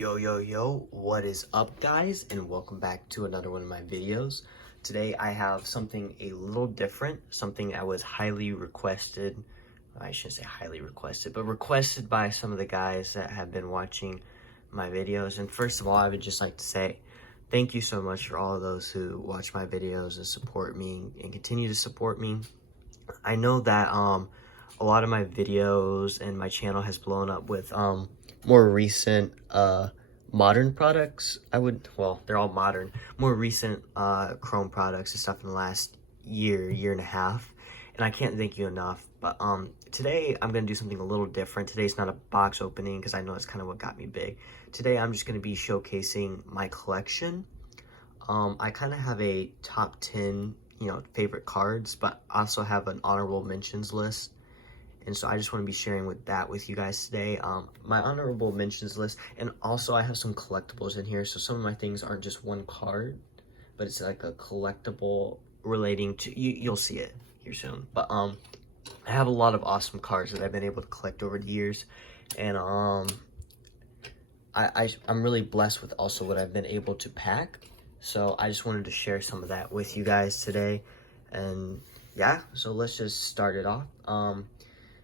Yo, what is up, guys, and welcome back to another one of my videos. Today I have something a little different, something that was highly requested. I shouldn't say highly requested, but requested by some of the guys that have been watching my videos. And first of all, I would just like to say thank you so much for all of those who watch my videos and support me and continue to support me. I know that a lot of my videos and my channel has blown up with more recent modern products. Well, they're all modern, more recent Chrome products and stuff in the last year and a half, and I can't thank you enough. But today I'm gonna do something a little different. Today's not a box opening because I know it's kind of what got me big. Today I'm just gonna be showcasing my collection. I kind of have a top 10 favorite cards, but also have an honorable mentions list. And so I just want to be sharing with you guys today. My honorable mentions list, and also I have some collectibles in here. So some of my things aren't just one card, but it's like a collectible relating to, you'll see it here soon. But I have a lot of awesome cards that I've been able to collect over the years. And I'm really blessed with also what I've been able to pack. So I just wanted to share some of that with you guys today. And yeah, so let's just start it off.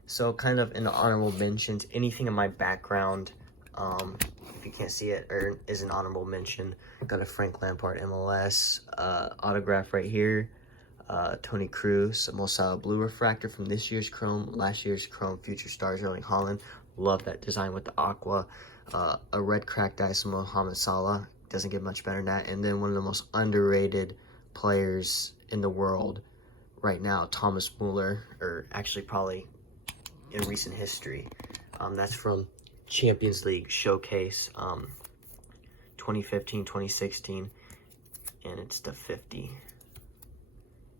So kind of in the honorable mentions, anything in my background, if you can't see it, or is an honorable mention. Got a Frank Lampard MLS autograph right here. Tony Cruz, Mosala Blue Refractor from this year's Chrome, last year's Chrome Future Stars, Erling Haaland. Love that design with the aqua. A red cracked ice, Mohamed Salah. Doesn't get much better than that. And then one of the most underrated players in the world right now, Thomas Muller, or actually probably in recent history. That's from Champions League Showcase 2015, 2016, and it's the 50.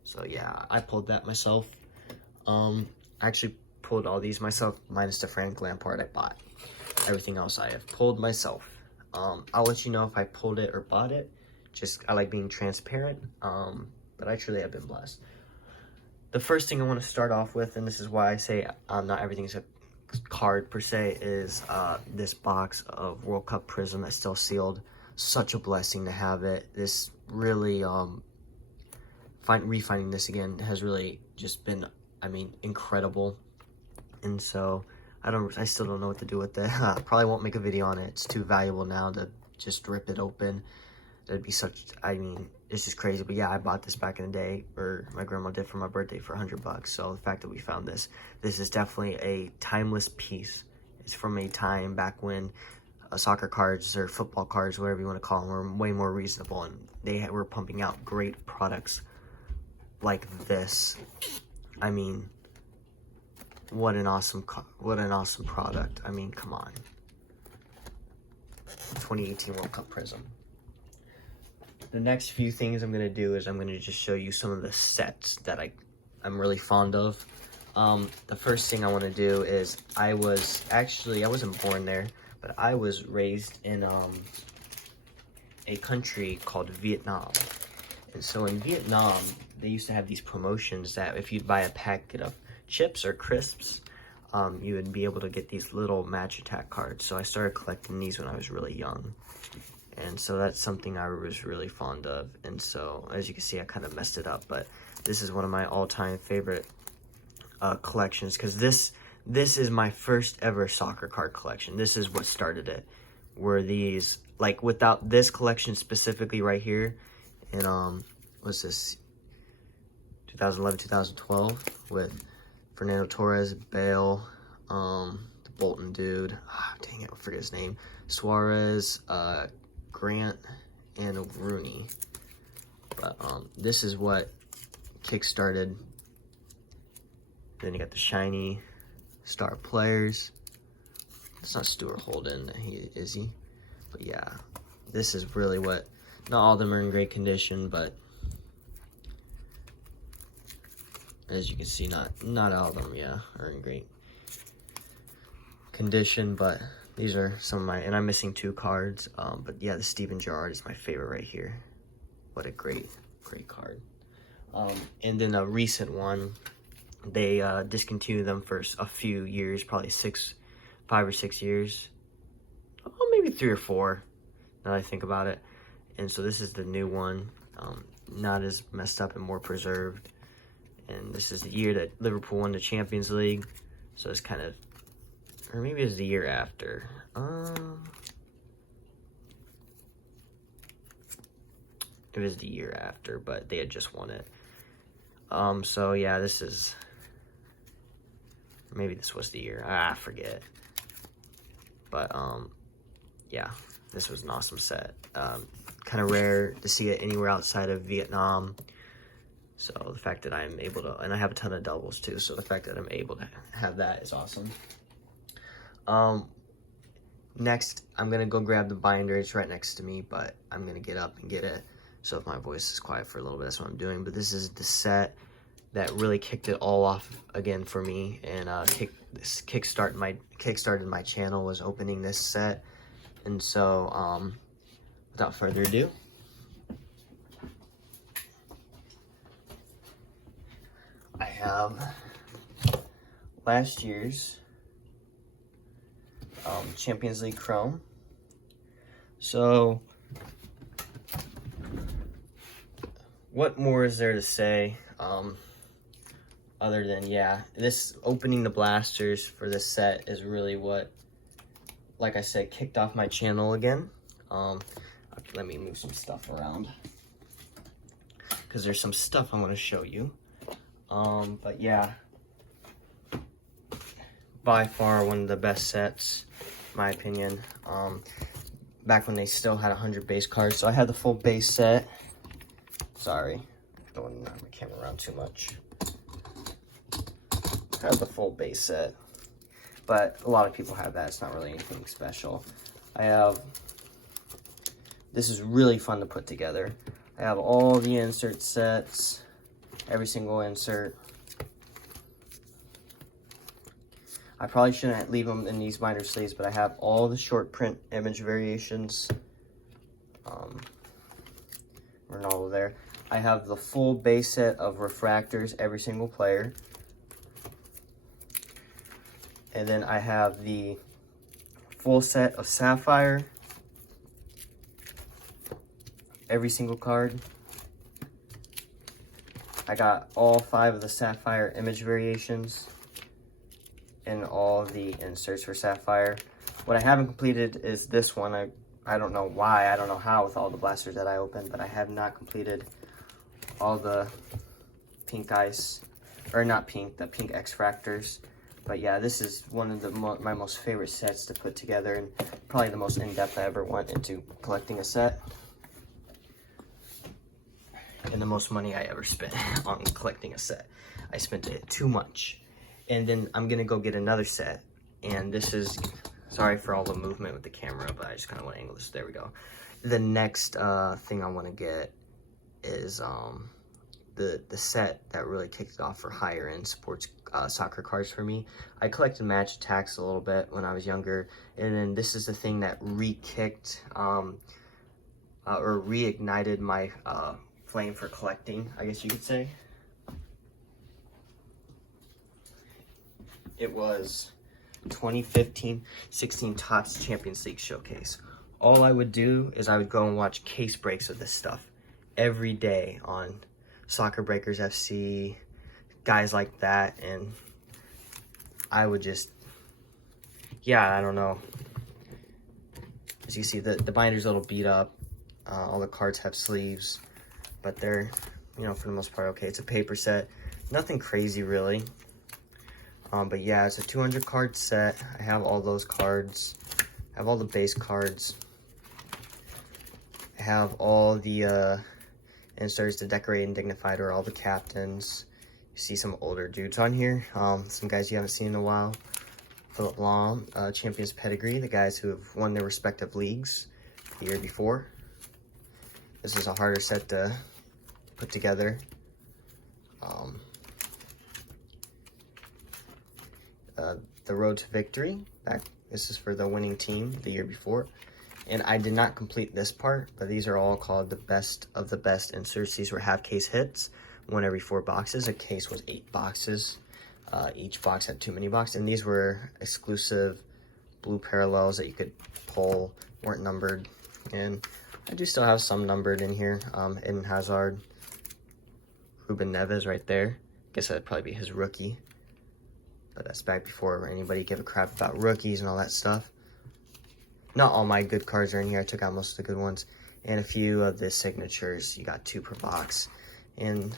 So yeah, I pulled that myself. I actually pulled all these myself, minus the Frank Lampard I bought. Everything else I have pulled myself. I'll let you know if I pulled it or bought it. I like being transparent, but I truly have been blessed. The first thing I want to start off with, and this is why I say not everything's a card per se, is this box of World Cup Prism that's still sealed. Such a blessing to have it. This really, refinding this again has really just been, incredible. And so I still don't know what to do with it. Probably won't make a video on it. It's too valuable now to just rip it open. That'd be it's just crazy. But yeah, I bought this back in the day, or my grandma did for my birthday, for $100. So the fact that we found this is definitely a timeless piece. It's from a time back when soccer cards or football cards, whatever you want to call them, were way more reasonable, and they were pumping out great products like this. What an awesome product. Come on. 2018 World Cup Prism. The next few things I'm going to do is I'm going to just show you some of the sets that I'm really fond of. The first thing I want to do is I wasn't born there, but I was raised in a country called Vietnam. And so in Vietnam, they used to have these promotions that if you'd buy a packet of chips or crisps, you would be able to get these little Match Attack cards. So I started collecting these when I was really young. And so that's something I was really fond of. And so, as you can see, I kind of messed it up. But this is one of my all-time favorite collections. Because this is my first ever soccer card collection. This is what started it. Were these, without this collection specifically right here, in, what's this, 2011, 2012, with Fernando Torres, Bale, the Bolton dude, dang it, I forget his name, Suarez, Grant, and Rooney. But this is what kick-started. Then you got the shiny star players. It's not Stuart Holden, is he? But yeah, this is really what, not all of them are in great condition, but as you can see, not all of them, yeah, are in great condition, but these are some of my, and I'm missing 2 cards, but yeah, the Steven Gerrard is my favorite right here. What a great card. And then a recent one, they discontinued them for a few years, probably 5 or 6 years. Oh, maybe 3 or 4, now that I think about it. And so this is the new one, not as messed up and more preserved. And this is the year that Liverpool won the Champions League. So it's kind of, or maybe it's the year after. It was the year after, but they had just won it. So yeah, this is, maybe this was the year. I forget. But yeah, this was an awesome set. Kind of rare to see it anywhere outside of Vietnam. So the fact that I'm able to, and I have a ton of doubles too, so the fact that I'm able to have that is awesome. Next, I'm gonna go grab the binder. It's right next to me, but I'm gonna get up and get it. So if my voice is quiet for a little bit, that's what I'm doing. But this is the set that really kicked it all off again for me, and kickstarted my channel was opening this set. And so without further ado, I have last year's Champions League Chrome. So what more is there to say other than, yeah, this opening the blasters for this set is really what, like I said, kicked off my channel again. Let me move some stuff around because there's some stuff I'm going to show you. But yeah, by far one of the best sets, in my opinion. Back when they still had 100 base cards. So I had the full base set. Sorry, don't want to knock my camera around too much. I have the full base set, but a lot of people have that. It's not really anything special. I have, this is really fun to put together. I have all the insert sets, every single insert. I probably shouldn't leave them in these binder sleeves, but I have all the short print image variations. Ronaldo there. I have the full base set of refractors, every single player. And then I have the full set of Sapphire, every single card. I got all 5 of the Sapphire image variations and all the inserts for Sapphire. What I haven't completed is this one. I don't know why, I don't know how with all the blasters that I opened, but I have not completed all the pink ice, or not pink, the pink X-Fractors. But yeah, this is one of my most favorite sets to put together, and probably the most in-depth I ever went into collecting a set. And the most money I ever spent on collecting a set. I spent it too much. And then I'm gonna go get another set. And this is, sorry for all the movement with the camera, but I just kind of want to angle this. There we go. The next thing I want to get is the set that really kicked it off for higher end sports soccer cards for me. I collected match Attax a little bit when I was younger, and then this is the thing that re-kicked or reignited my flame for collecting, I guess you could say. It was 2015-16 Topps Champions League Showcase. All I would do is I would go and watch case breaks of this stuff every day on Soccer Breakers FC, guys like that, and I would just, yeah, I don't know. As you see, the binder's a little beat up. All the cards have sleeves, but they're, you know, for the most part, okay. It's a paper set. Nothing crazy, really. But yeah, it's a 200 card set. I have all those cards. I have all the base cards. I have all the inserts, the decorated and dignified, or all the captains. You see some older dudes on here. Some guys you haven't seen in a while. Philip Lahm, Champions Pedigree, the guys who have won their respective leagues the year before. This is a harder set to put together. The Road to Victory. This is for the winning team the year before. And I did not complete this part, but these are all called the best of the best inserts. These were half case hits, 1 every 4 boxes. A case was 8 boxes. Each box had 2 mini boxes, and these were exclusive blue parallels that you could pull. weren't numbered, and I do still have some numbered in here. Eden Hazard, Ruben Neves right there. Guess that'd probably be his rookie, but that's back before anybody gave a crap about rookies and all that stuff. Not all my good cards are in here. I took out most of the good ones, and a few of the signatures. You got 2 per box, and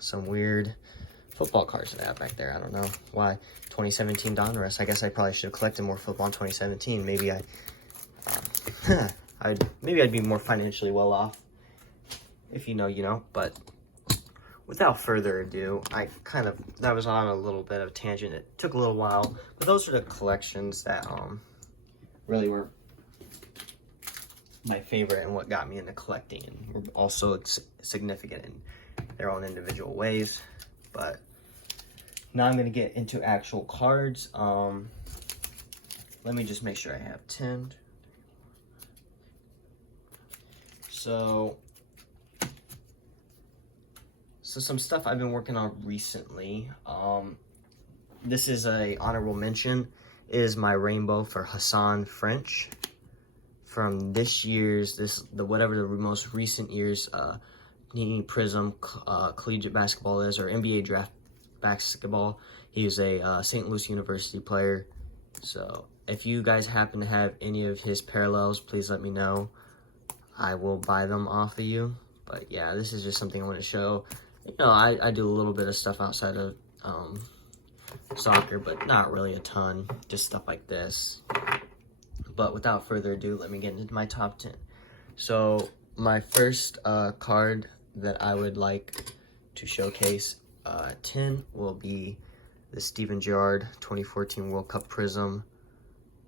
some weird football cards that I have right there. I don't know why. 2017 Donruss. I guess I probably should have collected more football in 2017. Maybe maybe I'd be more financially well off. If you know, you know. But without further ado, that was on a little bit of a tangent. It took a little while, but those are the collections that really were my favorite and what got me into collecting, and were also significant in their own individual ways. But now I'm going to get into actual cards. Let me just make sure I have 10. So some stuff I've been working on recently. This is a honorable mention, is my rainbow for Hassan French from this year's, whatever the most recent year's Panini Prism collegiate basketball is, or NBA draft basketball. He was a St. Louis University player. So if you guys happen to have any of his parallels, please let me know. I will buy them off of you. But yeah, this is just something I want to show. You know, I do a little bit of stuff outside of soccer, but not really a ton. Just stuff like this. But without further ado, let me get into my top 10. So my first card that I would like to showcase 10 will be the Steven Gerrard 2014 World Cup Prism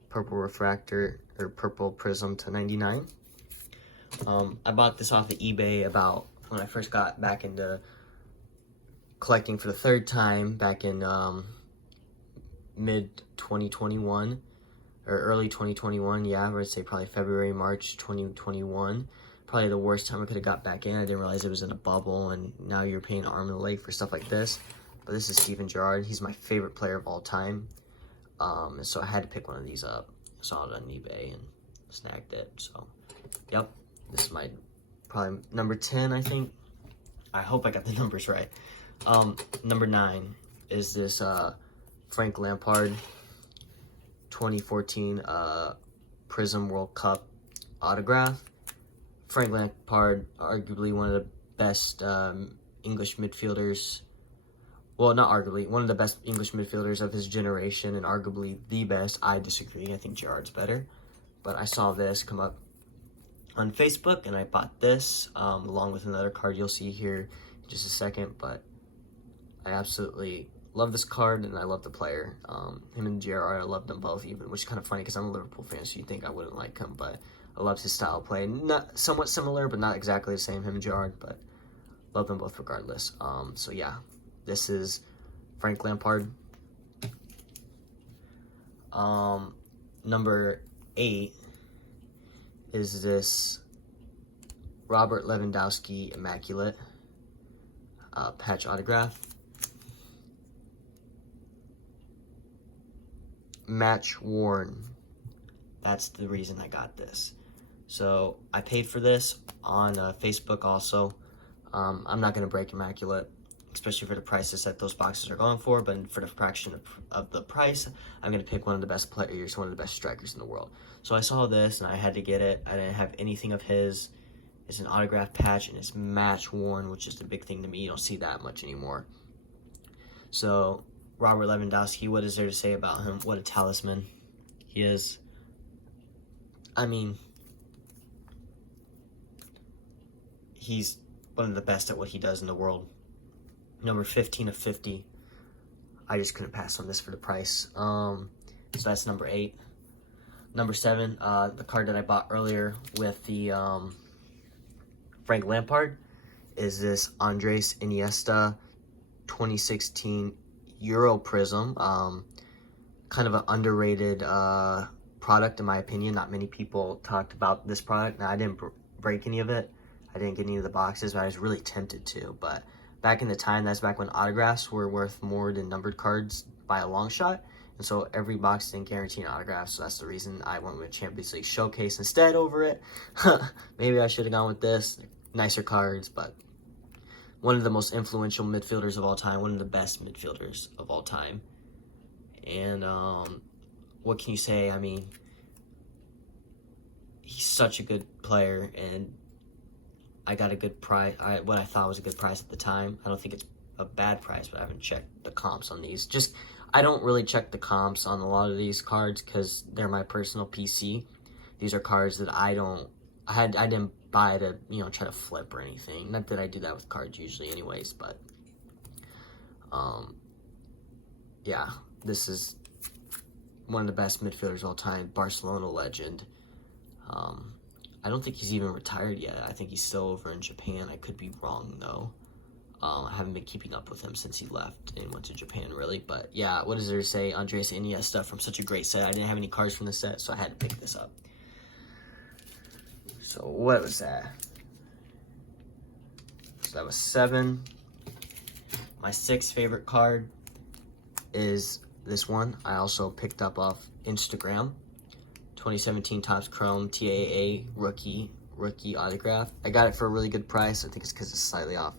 Purple Refractor, or Purple Prism to 99. I bought this off of eBay about when I first got back into collecting for the 3rd time back in mid 2021 or early 2021. Yeah, I would say probably February, March 2021. Probably the worst time I could have got back in. I didn't realize it was in a bubble, and now you're paying arm and a leg for stuff like this. But this is Steven Gerrard. He's my favorite player of all time. And so I had to pick one of these up. I saw it on eBay and snagged it. So, yep. This is my probably number 10, I think. I hope I got the numbers right. Number 9 is this Frank Lampard 2014 Prism World Cup autograph. Frank Lampard, arguably one of the best English midfielders. Well, not arguably, one of the best English midfielders of his generation, and arguably the best. I disagree. I think Gerrard's better. But I saw this come up on Facebook, and I bought this along with another card you'll see here in just a second. But I absolutely love this card, and I love the player. Him and Gerrard, I love them both, even, which is kind of funny because I'm a Liverpool fan, so you'd think I wouldn't like him, but I love his style of play. Not somewhat similar, but not exactly the same, him and Gerrard, but love them both regardless. So yeah, this is Frank Lampard. Number 8 is this Robert Lewandowski Immaculate patch autograph. Match worn. That's the reason I got this. So I paid for this on Facebook also. I'm not going to break Immaculate, especially for the prices that those boxes are going for, but for the fraction of the price, I'm going to pick one of the best players, one of the best strikers in the world. So I saw this, and I had to get it. I didn't have anything of his. It's an autograph patch, and it's match worn, which is the big thing to me. You don't see that much anymore. So Robert Lewandowski, what is there to say about him? What a talisman he is. I mean, he's one of the best at what he does in the world. Number 15 of 50. I just couldn't pass on this for the price. So that's number 8. Number 7, the card that I bought earlier with the Frank Lampard is this Andres Iniesta 2016 Euro Prism. Kind of an underrated product in my opinion. Not many people talked about this product. Now, I didn't break any of it. I didn't get any of the boxes, but I was really tempted to. But back in the time, that's back when autographs were worth more than numbered cards by a long shot. And so every box didn't guarantee an autograph, so that's the reason I went with Champions League Showcase instead over it. Maybe I should have gone with this. Nicer cards, but one of the most influential midfielders of all time, one of the best midfielders of all time. And what can you say? I mean, he's such a good player, and I got a good price. What I thought was a good price at the time. I don't think it's a bad price, but I haven't checked the comps on these. I don't really check the comps on a lot of these cards because they're my personal PC. These are cards that I didn't buy to, try to flip or anything. Not that I do that with cards usually anyways, but yeah, this is one of the best midfielders of all time, Barcelona legend. I don't think he's even retired yet. I think he's still over in Japan. I could be wrong though. I haven't been keeping up with him since he left and went to Japan, really. But yeah, what is there to say? Andres Iniesta from such a great set. I didn't have any cards from the set, so I had to pick this up. So what was that? So that was 7. My 6th favorite card is this one. I also picked up off Instagram. 2017 Topps Chrome TAA rookie autograph. I got it for a really good price. I think it's because it's slightly off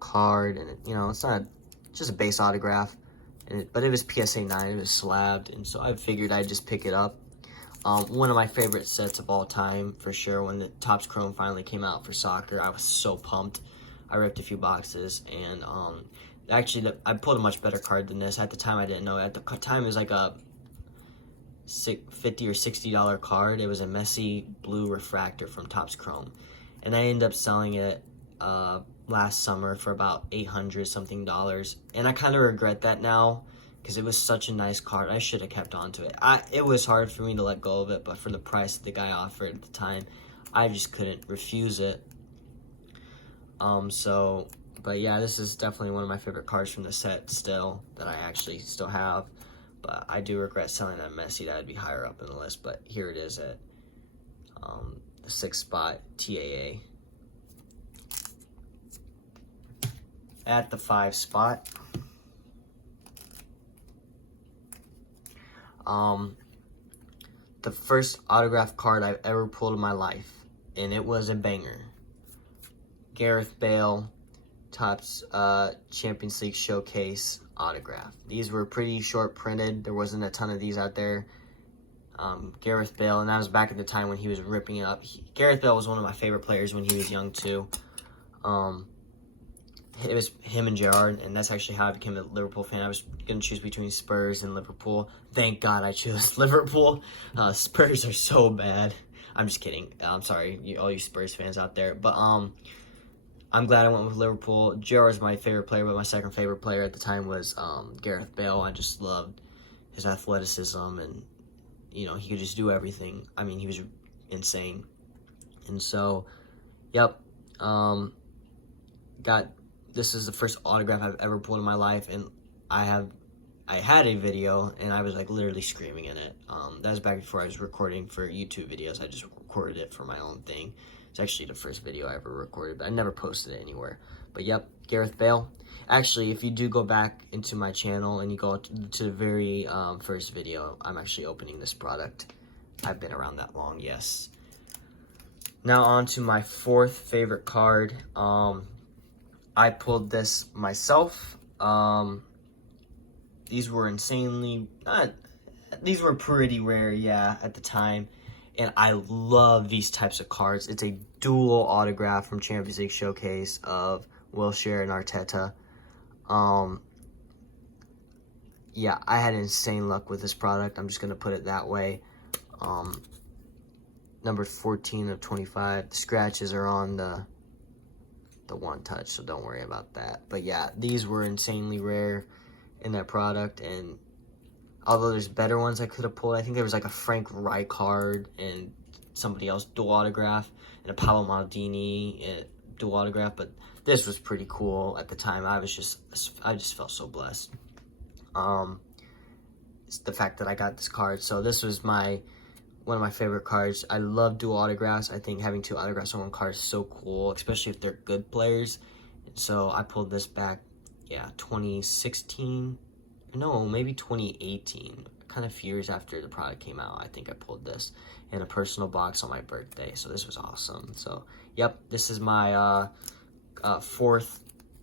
card, and it's not just a base autograph, but it was PSA 9. It was slabbed, and so I figured I'd just pick it up. One of my favorite sets of all time for sure. When the Topps Chrome finally came out for soccer, I was so pumped. I ripped a few boxes, and actually I pulled a much better card than this. At the time I didn't know. At the time it was like a $50 or $60 card. It was a Messi blue refractor from Topps Chrome, and I ended up selling it last summer for about $800 something, and I kind of regret that now because it was such a nice card. I should have kept on to it. It was hard for me to let go of it, but for the price that the guy offered at the time, I just couldn't refuse it. But yeah, this is definitely one of my favorite cards from the set still, that I actually still have. But I do regret selling that Messi. That would be higher up in the list, but here it is at the 6th spot, TAA. At the 5 spot, the first autograph card I've ever pulled in my life, and it was a banger. Gareth Bale, Topps Champions League Showcase autograph. These were pretty short printed. There wasn't a ton of these out there. Gareth Bale, and that was back at the time when he was ripping it up. Gareth Bale was one of my favorite players when he was young too. It was him and Gerrard, and that's actually how I became a Liverpool fan. I was going to choose between Spurs and Liverpool. Thank God I chose Liverpool. Spurs are so bad. I'm just kidding. I'm sorry, all you Spurs fans out there. But I'm glad I went with Liverpool. Gerrard's my favorite player, but my second favorite player at the time was Gareth Bale. I just loved his athleticism, and, he could just do everything. I mean, he was insane. And so, yep, this is the first autograph I've ever pulled in my life, and I had a video, and I was like literally screaming in it. That was back before I was recording for YouTube videos. I just recorded it for my own thing. It's actually the first video I ever recorded, but I never posted it anywhere. But yep, Gareth Bale. Actually, if you do go back into my channel and you go to the very first video, I'm actually opening this product. I've been around that long, yes. Now on to my 4th favorite card. I pulled this myself. These were these were pretty rare, yeah, at the time. And I love these types of cards. It's a dual autograph from Champions League Showcase of Wilshere and Arteta. Yeah, I had insane luck with this product. I'm just going to put it that way. Number 14 of 25. The scratches are on the one touch, so don't worry about that. But yeah, these were insanely rare in that product, and although there's better ones I could have pulled, I think there was like a Frank Rijkaard and somebody else dual autograph, and a Paolo Maldini dual autograph, but this was pretty cool at the time. I just felt so blessed. It's the fact that I got this card. So this was one of my favorite cards. I love dual autographs. I think having 2 autographs on one card is so cool, especially if they're good players. And so I pulled this back, yeah, 2016. no, maybe 2018, kind of few years after the product came out. I think I pulled this in a personal box on my birthday, so this was awesome. So yep, this is my fourth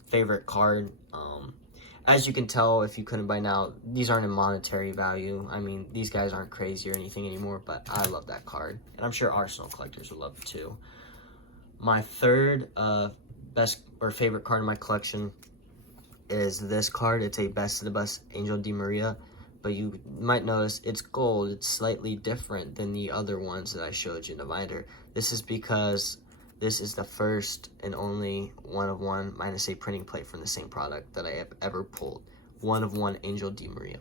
favorite card. As you can tell, if you couldn't by now, these aren't in monetary value. I mean, these guys aren't crazy or anything anymore, but I love that card, and I'm sure Arsenal collectors would love it too. My third best or favorite card in my collection is this card. It's a Best of the Best Angel Di Maria, but you might notice it's gold. It's slightly different than the other ones that I showed you in the binder. This is because this is the first and only one of one minus a printing plate from the same product that I have ever pulled. One of one Angel Di Maria.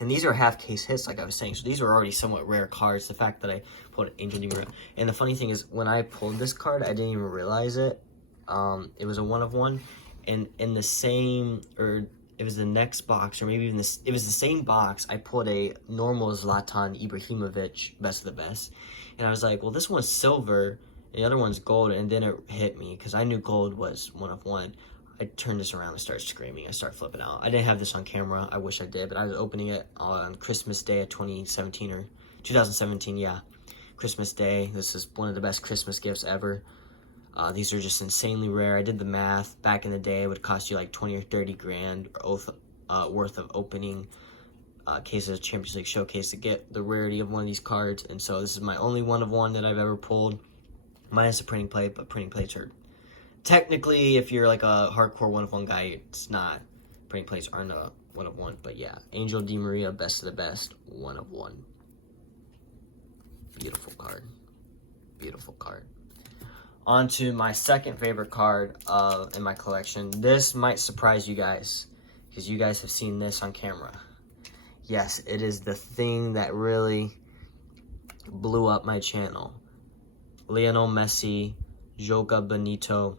And these are half case hits, like I was saying. So these are already somewhat rare cards. The fact that I pulled an Angel Di Maria. And the funny thing is, when I pulled this card, I didn't even realize it. It was a one of one. And in the same, or it was the next box, or maybe even this, it was the same box, I pulled a normal Zlatan Ibrahimovic Best of the Best. And I was like, well, this one's silver. The other one's gold, and then it hit me because I knew gold was one of one. I turned this around and started screaming. I started flipping out. I didn't have this on camera. I wish I did, but I was opening it on Christmas Day of 2017 or 2017, yeah. Christmas Day. This is one of the best Christmas gifts ever. These are just insanely rare. I did the math. Back in the day, it would cost you like 20 or 30 grand worth of opening cases of Champions League Showcase to get the rarity of one of these cards. And so this is my only one of one that I've ever pulled. Minus a printing plate, but printing plates are technically, if you're like a hardcore one of one guy, it's not. Printing plates aren't a one of one, but yeah. Angel Di Maria, Best of the Best, one of one. Beautiful card. Beautiful card. On to my second favorite card in my collection. This might surprise you guys, because you guys have seen this on camera. Yes, it is the thing that really blew up my channel. Lionel Messi, Joga Bonito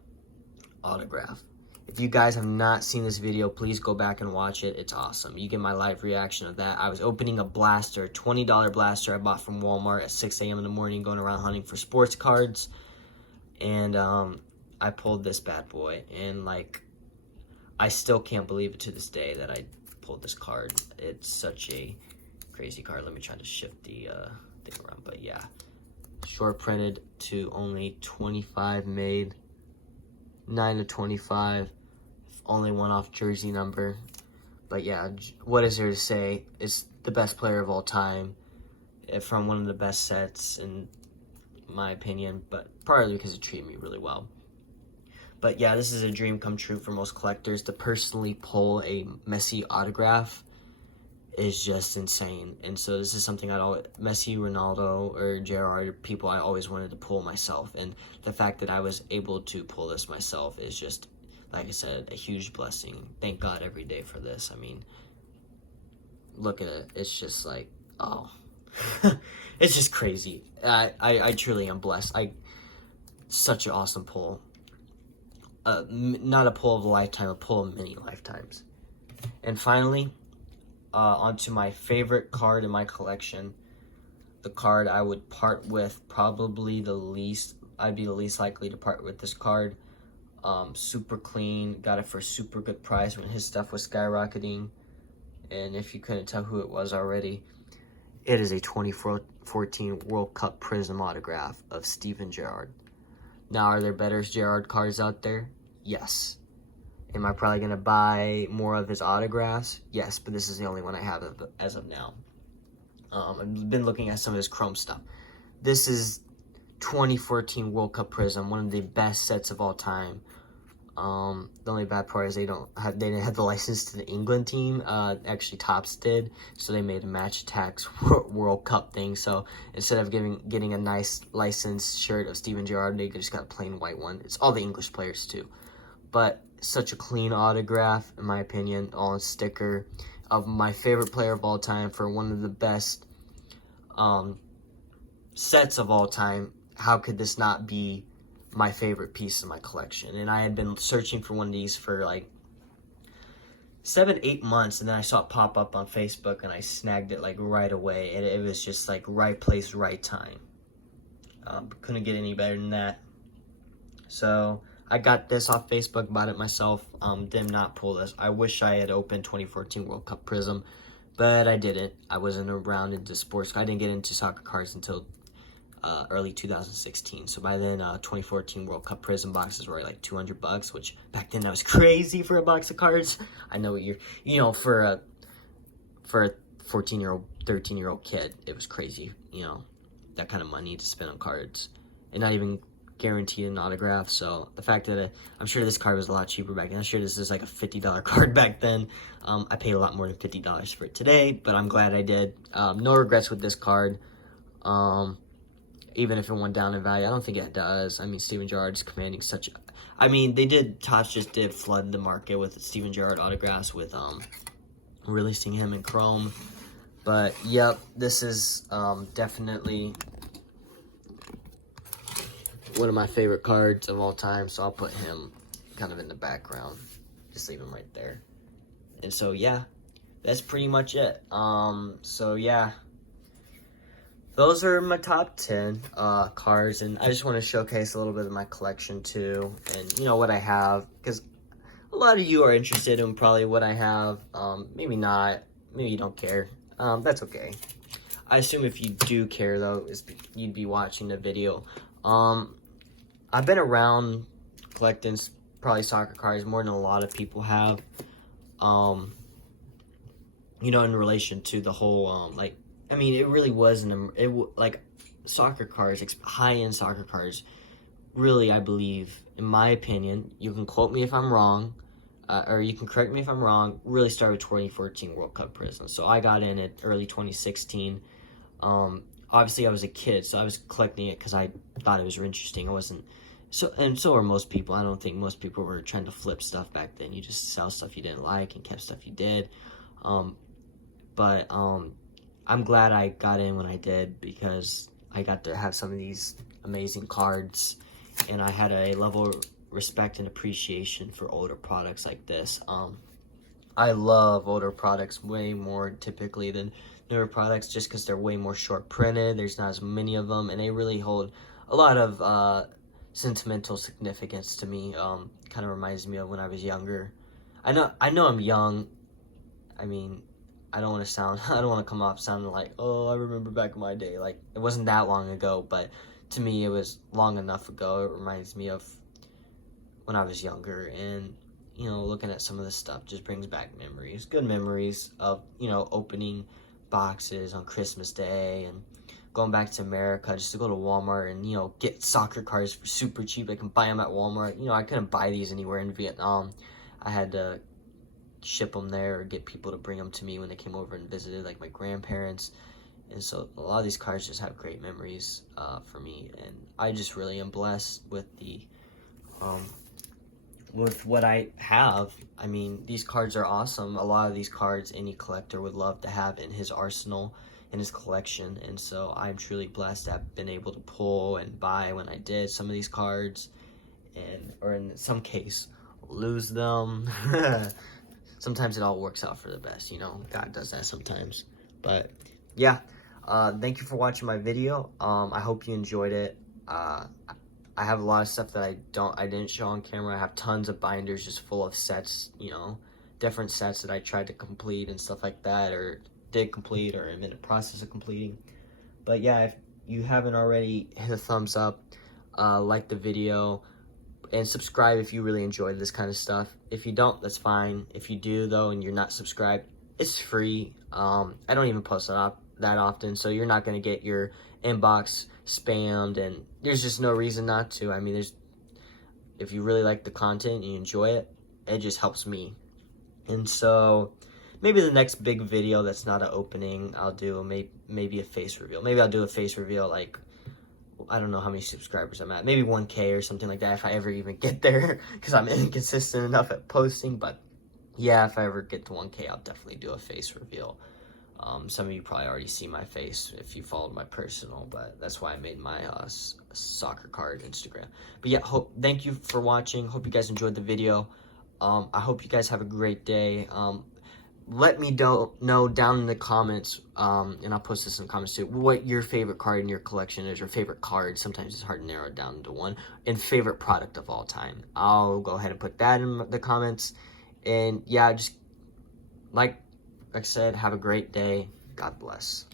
autograph. If you guys have not seen this video, please go back and watch it. It's awesome. You get my live reaction of that. I was opening a blaster, $20 blaster I bought from Walmart at 6 a.m. in the morning, going around hunting for sports cards. And I pulled this bad boy. And, like, I still can't believe it to this day that I pulled this card. It's such a crazy card. Let me try to shift the thing around. But, yeah. Short printed to only 25 made, 9 to 25, only one off jersey number. But yeah, what is there to say? It's the best player of all time from one of the best sets in my opinion, but partly because it treated me really well. But yeah, this is a dream come true for most collectors. To personally pull a Messi autograph is just insane. And so this is something Messi, Ronaldo, or Gerrard, people I always wanted to pull myself. And the fact that I was able to pull this myself is just, like I said, a huge blessing. Thank God every day for this. I mean, look at it. It's just like, oh, it's just crazy. I truly am blessed. Such an awesome pull. Not a pull of a lifetime, a pull of many lifetimes. And finally, onto my favorite card in my collection. The card I would part with probably the least. I'd be the least likely to part with this card. Super clean. Got it for a super good price when his stuff was skyrocketing. And if you couldn't tell who it was already, it is a 2014 World Cup Prism autograph of Steven Gerrard. Now, are there better Gerrard cards out there? Yes. Am I probably going to buy more of his autographs? Yes, but this is the only one I have as of now. I've been looking at some of his Chrome stuff. This is 2014 World Cup Prism, one of the best sets of all time. The only bad part is they didn't have the license to the England team. Actually, Topps did, so they made a match Attax World Cup thing. So instead of getting a nice licensed shirt of Steven Gerrard, they just got a plain white one. It's all the English players too, but such a clean autograph, in my opinion, on sticker of my favorite player of all time for one of the best sets of all time. How could this not be my favorite piece of my collection? And I had been searching for one of these for like 7-8 months, and then I saw it pop up on Facebook, and I snagged it like right away, and it was just like right place, right time. Couldn't get any better than that. So I got this off Facebook, bought it myself. Did not pull this. I wish I had opened 2014 World Cup Prism, but I didn't. I wasn't around into sports. I didn't get into soccer cards until early 2016. So by then, 2014 World Cup Prism boxes were like $200, which back then that was crazy for a box of cards. I know what for a 14-year-old, 13-year-old kid, it was crazy, that kind of money to spend on cards and not even guaranteed an autograph. So the fact that I'm sure this card was a lot cheaper back then. I'm sure this is like a $50 card back then. I paid a lot more than $50 for it today, but I'm glad I did. No regrets with this card. Even if it went down in value, I don't think it does. I mean, Steven Gerrard's commanding such. Topps just did flood the market with Steven Gerrard autographs with releasing him in chrome. But yep, this is definitely one of my favorite cards of all time, so I'll put him kind of in the background. Just leave him right there. And so yeah, that's pretty much it. So yeah, those are my top 10 cards, and I just want to showcase a little bit of my collection too, and what I have, because a lot of you are interested in probably what I have. Maybe not, maybe you don't care. That's okay. I assume if you do care though, you'd be watching the video. I've been around collecting probably soccer cards more than a lot of people have. In relation to the whole, it really wasn't, like, soccer cards, high-end soccer cards, really, I believe, in my opinion, you can quote me if I'm wrong, or you can correct me if I'm wrong, really started with 2014 World Cup Prism. So I got in it early 2016. Obviously, I was a kid, so I was collecting it because I thought it was interesting. I wasn't, so are most people. I don't think most people were trying to flip stuff back then. You just sell stuff you didn't like and kept stuff you did. But I'm glad I got in when I did, because I got to have some of these amazing cards, and I had a level of respect and appreciation for older products like this. I love older products way more typically than newer products, just because they're way more short printed. There's not as many of them, and they really hold a lot of sentimental significance to me. Kind of reminds me of when I was younger. I know I'm young. I mean, I don't want to come off sounding like, oh, I remember back in my day. Like, it wasn't that long ago, but to me, it was long enough ago. It reminds me of when I was younger, and, looking at some of this stuff just brings back memories, good memories of, opening boxes on Christmas Day and going back to America just to go to Walmart and, get soccer cards for super cheap. I can buy them at Walmart. I couldn't buy these anywhere in Vietnam. I had to ship them there or get people to bring them to me when they came over and visited, like my grandparents. And so a lot of these cards just have great memories for me, and I just really am blessed with with what I have. I mean, these cards are awesome. A lot of these cards any collector would love to have in his arsenal, in his collection, and so I'm truly blessed to have been able to pull and buy when I did some of these cards, or in some case lose them. Sometimes it all works out for the best, God does that sometimes. But yeah, thank you for watching my video. I hope you enjoyed it. I have a lot of stuff that I didn't show on camera. I have tons of binders just full of sets, different sets that I tried to complete and stuff like that, or did complete, or am in the process of completing. But yeah, if you haven't already, hit a thumbs up, like the video, and subscribe if you really enjoyed this kind of stuff. If you don't, that's fine. If you do, though, and you're not subscribed, it's free. I don't even post that often, so you're not going to get your inbox spammed, and there's just no reason not to. I mean, if you really like the content and you enjoy it, it just helps me. And so maybe the next big video that's not an opening, I'll do maybe a face reveal. Maybe I'll do a face reveal, like, I don't know how many subscribers I'm at. Maybe 1K or something like that if I ever even get there, because I'm inconsistent enough at posting. But yeah, if I ever get to 1K, I'll definitely do a face reveal. Some of you probably already see my face if you followed my personal, but that's why I made my soccer card Instagram. But yeah, thank you for watching. Hope you guys enjoyed the video. I hope you guys have a great day. let me know down in the comments, and I'll post this in the comments too, what your favorite card in your collection is, your favorite card. Sometimes it's hard to narrow it down to one. And favorite product of all time. I'll go ahead and put that in the comments. And yeah, just like I said, have a great day. God bless.